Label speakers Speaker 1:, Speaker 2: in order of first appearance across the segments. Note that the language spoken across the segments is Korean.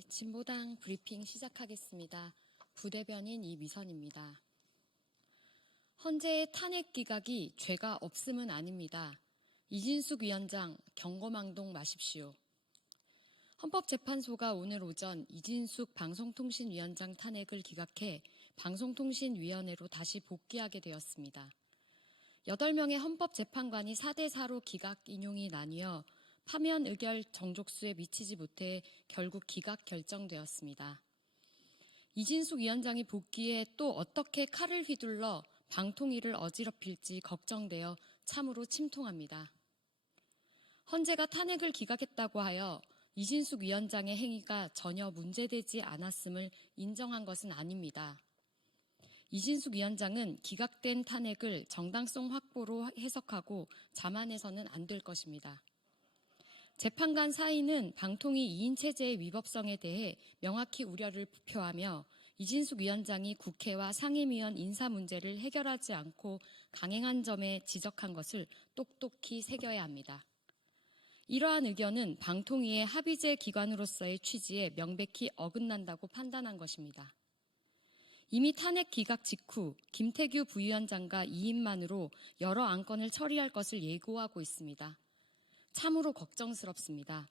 Speaker 1: 네, 진보당 브리핑 시작하겠습니다. 부대변인 이미선입니다. 헌재의 탄핵 기각이 죄가 없음은 아닙니다. 이진숙 위원장 경고망동 마십시오. 헌법재판소가 오늘 오전 이진숙 방송통신위원장 탄핵을 기각해 방송통신위원회로 다시 복귀하게 되었습니다. 8명의 헌법재판관이 4대4로 기각 인용이 나뉘어 파면 의결 정족수에 미치지 못해 결국 기각 결정되었습니다. 이진숙 위원장이 복귀해 또 어떻게 칼을 휘둘러 방통위를 어지럽힐지 걱정되어 참으로 침통합니다. 헌재가 탄핵을 기각했다고 하여 이진숙 위원장의 행위가 전혀 문제되지 않았음을 인정한 것은 아닙니다. 이진숙 위원장은 기각된 탄핵을 정당성 확보로 해석하고 자만해서는 안 될 것입니다. 재판관 사이는 방통위 2인 체제의 위법성에 대해 명확히 우려를 표하며 이진숙 위원장이 국회와 상임위원 인사 문제를 해결하지 않고 강행한 점에 지적한 것을 똑똑히 새겨야 합니다. 이러한 의견은 방통위의 합의제 기관으로서의 취지에 명백히 어긋난다고 판단한 것입니다. 이미 탄핵 기각 직후 김태규 부위원장과 2인만으로 여러 안건을 처리할 것을 예고하고 있습니다. 참으로 걱정스럽습니다.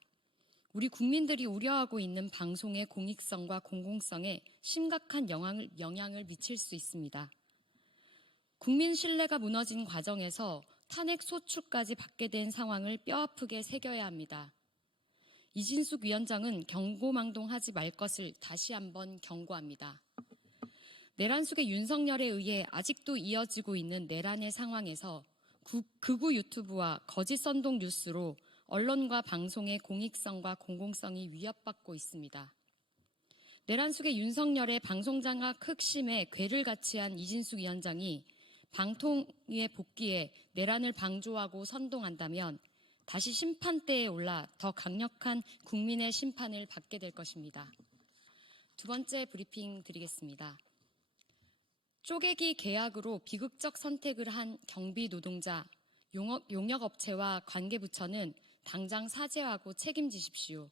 Speaker 1: 우리 국민들이 우려하고 있는 방송의 공익성과 공공성에 심각한 영향을, 영향을 미칠 수 있습니다. 국민 신뢰가 무너진 과정에서 탄핵 소추까지 받게 된 상황을 뼈아프게 새겨야 합니다. 이진숙 위원장은 경고망동하지 말 것을 다시 한번 경고합니다. 내란 속의 윤석열에 의해 아직도 이어지고 있는 내란의 상황에서 구, 극우 유튜브와 거짓 선동 뉴스로 언론과 방송의 공익성과 공공성이 위협받고 있습니다. 내란 속의 윤석열의 방송장악 흑심에 괴를 같이한 이진숙 위원장이 방통위에 복귀해 내란을 방조하고 선동한다면 다시 심판대에 올라 더 강력한 국민의 심판을 받게 될 것입니다. 두 번째 브리핑 드리겠습니다. 쪼개기 계약으로 비극적 선택을 한 경비 노동자, 용역, 용역업체와 관계부처는 당장 사죄하고 책임지십시오.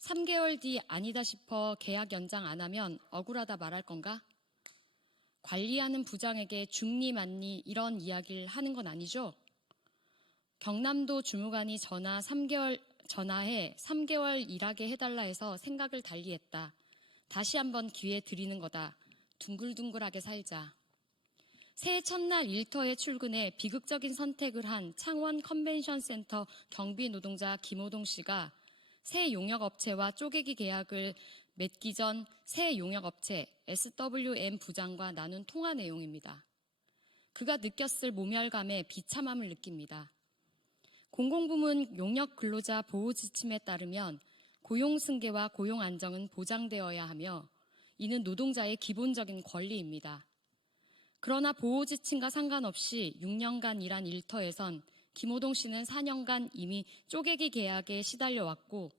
Speaker 1: 3개월 뒤 아니다 싶어 계약 연장 안 하면 억울하다 말할 건가? 관리하는 부장에게 중리 맞니 이런 이야기를 하는 건 아니죠? 경남도 주무관이 전화 3개월 전화해 3개월 일하게 해달라 해서 생각을 달리했다. 다시 한번 기회 드리는 거다. 둥글둥글하게 살자. 새해 첫날 일터에 출근해 비극적인 선택을 한 창원 컨벤션 센터 경비 노동자 김호동 씨가 새 용역 업체와 쪼개기 계약을 맺기 전 새 용역 업체 SWM 부장과 나눈 통화 내용입니다. 그가 느꼈을 모멸감에 비참함을 느낍니다. 공공부문 용역 근로자 보호 지침에 따르면 고용 승계와 고용 안정은 보장되어야 하며 이는 노동자의 기본적인 권리입니다. 그러나 보호 지침과 상관없이 6년간 일한 일터에선 김호동 씨는 4년간 이미 쪼개기 계약에 시달려왔고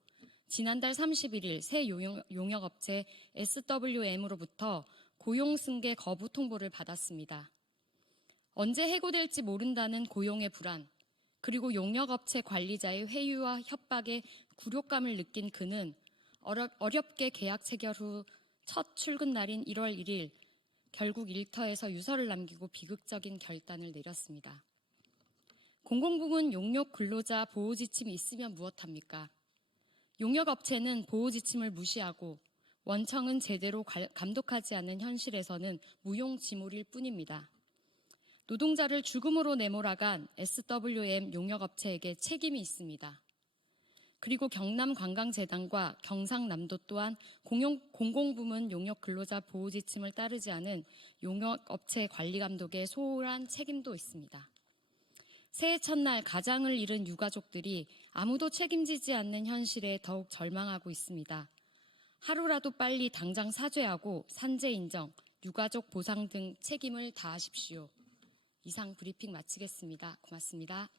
Speaker 1: 지난달 31일 새 용역, 업체 SWM으로부터 고용 승계 거부 통보를 받았습니다. 언제 해고될지 모른다는 고용의 불안, 그리고 용역업체 관리자의 회유와 협박에 굴욕감을 느낀 그는 어렵, 어렵게 계약 체결 후 첫 출근 날인 1월 1일 결국 일터에서 유서를 남기고 비극적인 결단을 내렸습니다. 공공부문 용역 근로자 보호 지침이 있으면 무엇합니까? 용역 업체는 보호 지침을 무시하고 원청은 제대로 감독하지 않는 현실에서는 무용지물일 뿐입니다. 노동자를 죽음으로 내몰아간 SWM 용역업체에게 책임이 있습니다. 그리고 경남관광재단과 경상남도 또한 공용, 공공부문 용역 근로자 보호 지침을 따르지 않은 용역업체 관리 감독에 소홀한 책임도 있습니다. 새해 첫날 가장을 잃은 유가족들이 아무도 책임지지 않는 현실에 더욱 절망하고 있습니다. 하루라도 빨리 당장 사죄하고 산재 인정, 유가족 보상 등 책임을 다하십시오. 이상 브리핑 마치겠습니다. 고맙습니다.